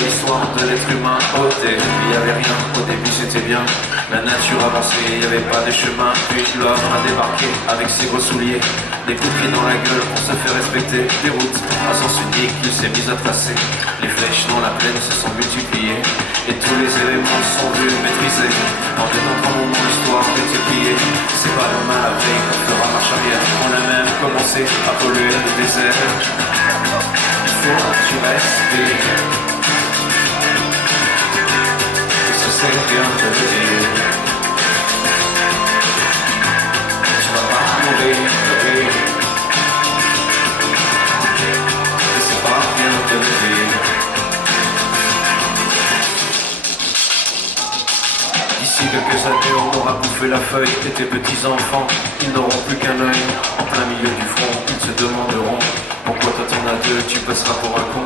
racontait l'histoire de l'être humain. Au début, il y avait rien, au début c'était bien. La nature avançait, il n'y avait pas de chemin. Puis l'homme a débarqué avec ses gros souliers, des coups de pied dans la gueule pour se faire respecter. Des routes à sens unique, il s'est mis à tracer. Les flèches dans la plaine se sont multipliées, et tous les éléments sont vus maîtrisés. En détentant mon nom, l'histoire était pliée. C'est pas demain la veille qu'on fera marche arrière. On a même commencé à polluer le désert. Il faut que tu respires, et ça c'est bien de le dire. Tu vas pas mourir de rire, et c'est pas bien de le dire. D'ici quelques années on aura bouffé la feuille, et tes petits enfants, ils n'auront plus qu'un œil. En plein milieu du front, ils se demanderont pourquoi toi t'en as deux, tu passeras pour un con.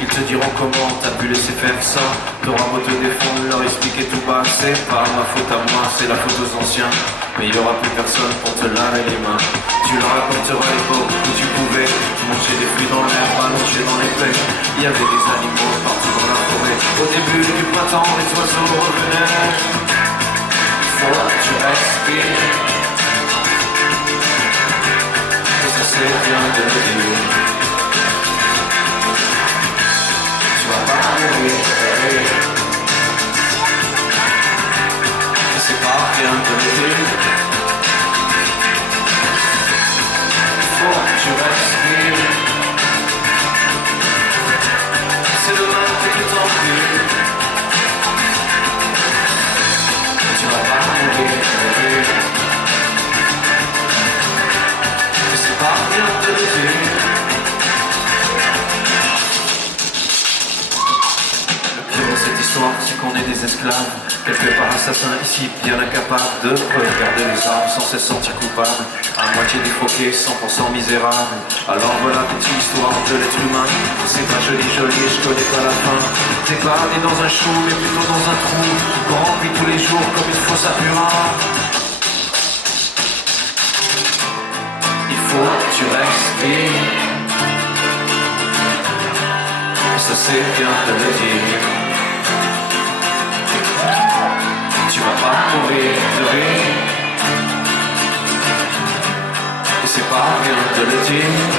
Ils te diront comment t'as pu laisser faire ça. T'auras beau te défendre, leur expliquer tout bas. C'est pas ma faute à moi, c'est la faute aux anciens. Mais il y aura plus personne pour te laver les mains. Tu leur raconteras l'époque où tu pouvais manger des fruits dans l'herbe, allongé dans les feuilles. Il y avait des animaux partout dans la forêt. Au début du printemps, les oiseaux revenaient. Il faut que tu respires, et ça c'est bien de le dire. Tu vas pas mourir de rire, et c'est pas bien de le dire. Il faut que tu respires, c'est demain que tant pis. Tu vas pas mourir de rire, et c'est pas bien de le dire. Cette histoire, c'est qu'on est des esclaves, quelque part assassins ici, bien incapables de regarder les armes sans se sentir coupables, à moitié défroqués, 100% misérables. Alors voilà petite histoire de l'être humain. C'est pas joli, je connais pas la fin. T'es pas né dans un chou, mais plutôt dans un trou qu'on remplit tous les jours comme une fosse à purin. Il faut que tu respires, et ça c'est bien de le dire. Tu vas pas mourir de rire, et c'est pas bien de le dire.